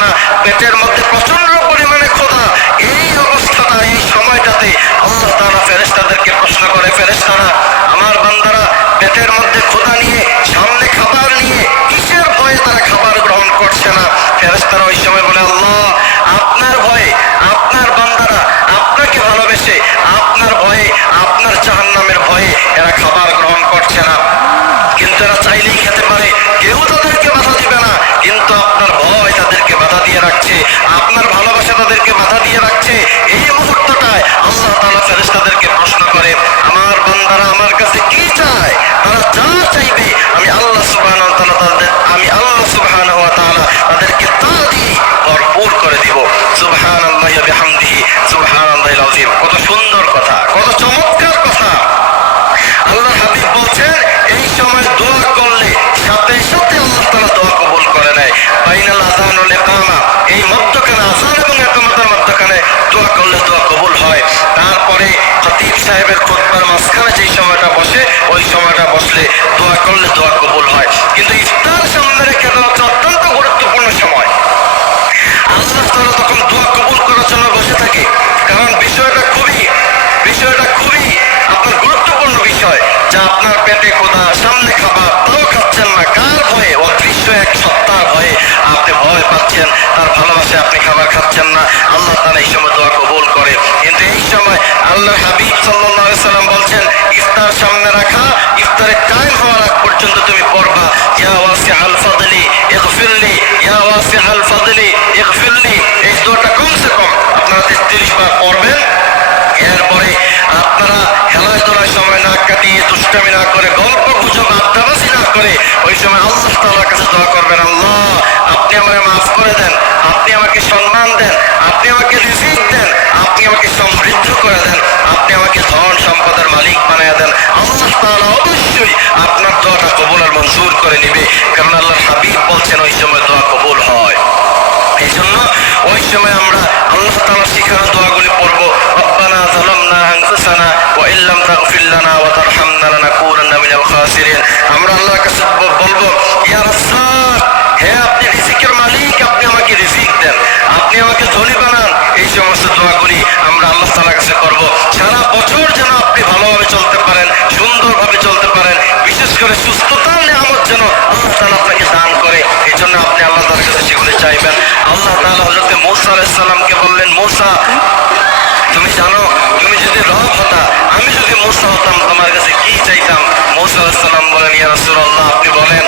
না। পেটের মধ্যে প্রচণ্ড করলে দোয়া কবুল হয়। কিন্তু ইফতার সামনে রেখে দেওয়া হচ্ছে অত্যন্ত গুরুত্বপূর্ণ সময়। আল্লাহ তাআলা তখন দোয়া কবুল করার জন্য বসে থাকে। কারণ বিষয়টা খুবই বিষয়টা খুবই আপনার গুরুত্বপূর্ণ বিষয় যা আপনার পেটে কোথা, সামনে খাবার তাও খাচ্ছেন না। কার ভয়ে? অদৃশ্য এক সত্তার ভয়ে আপনি ভয় পাচ্ছেন। তার ভালোবাসায় আপনি খাবার খাচ্ছেন না। আল্লাহ তাআলা এই সময় দোয়া ওয়াসিআল ফাদলি ইগফিরলি এই দোয়াটা কমসে কম। আপনারা 33 বার পড়বেন, এরপরে আপনারা খেলায় তোলার সময় না কাটিয়ে দুষ্টামি না করে, গল্প গুজব, আড্ডাবাজি না করে, ওই সময় আল্লাহ তাআলার কাছে দোয়া করবেন, আল্লাহ, আপনি আমাকে সম্মান দেন, আপনি আমাকে দেন, আপনি আমাকে সমৃদ্ধ করে দেন, আপনি আমাকে ধন সম্পদের মালিক বানিয়ে দেন। আল্লাহ তাআলা অবশ্যই আপনার দোয়াটা করে নেবে, কারণ আল্লাহর হাবিব বলছেন ওই সময় করে সুস্থতার নেহামত যেন আল্লাহ তালা আপনাকে দান করে। এই জন্য আপনি আল্লাহ তাআলার কাছে সেগুলি চাইবেন। আল্লাহ তালা হজরতে মৌসা আলাইসাল্লামকে বললেন, মূসা, তুমি জানো, তুমি যদি রব হতা, আমি যদি মূসা হতাম, তোমার কাছে কি চাইতাম? মৌসা আলাইসাল্লাম বলেন, ইয়া আল্লাহ আপনি বলেন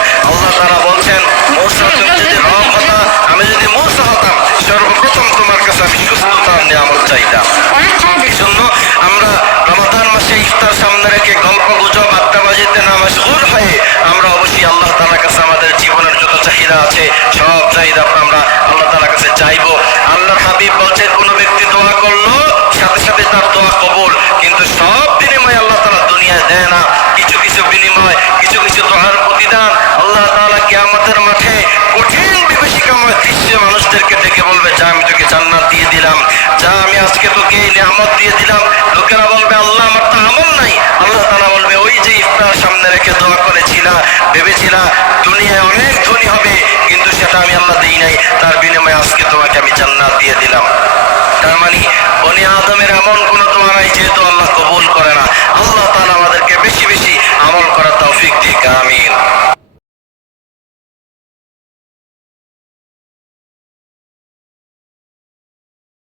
চাহিদা আছে, সব চাহিদা আমরা আল্লাহ তাআলার কাছে চাইব। আল্লাহ হাবিব বলছেন, কোন ব্যক্তি দোয়া করল, সাথে সাথে তার দোয়া কবুল। কিন্তু সব বিনিময় আল্লাহ তাআলা দুনিয়ায় দেয় না। কিছু কিছু বিনিময়, কিছু কিছু দোয়ার প্রতিদান আল্লাহ তাআলা কিয়ামতের মাঠে কঠিন বিভীষিকাময় দৃশ্যে মানুষদেরকে ডেকে বলবে, যা আমি তোকে জান্নাত দিয়ে দিলাম, যা আমি আজকে তোকে এই নিয়ামত দিয়ে দিলাম। লোকেরা বলবে, আল্লাহ, আমার তো আমল নাই। আল্লাহ তাআলা বলবে, ওই যে ইফতার সামনে রেখে দোয়া করেছিলা, ভেবেছিলা দুনিয়ায় অনেক ধনী হবে, কিন্তু সেটা আমি আল্লাহ দিই নাই। তার বিনিময়ে আজকে তোমাকে আমি জান্নাত দিয়ে দিলাম। তার মানে বনি আদমের আমল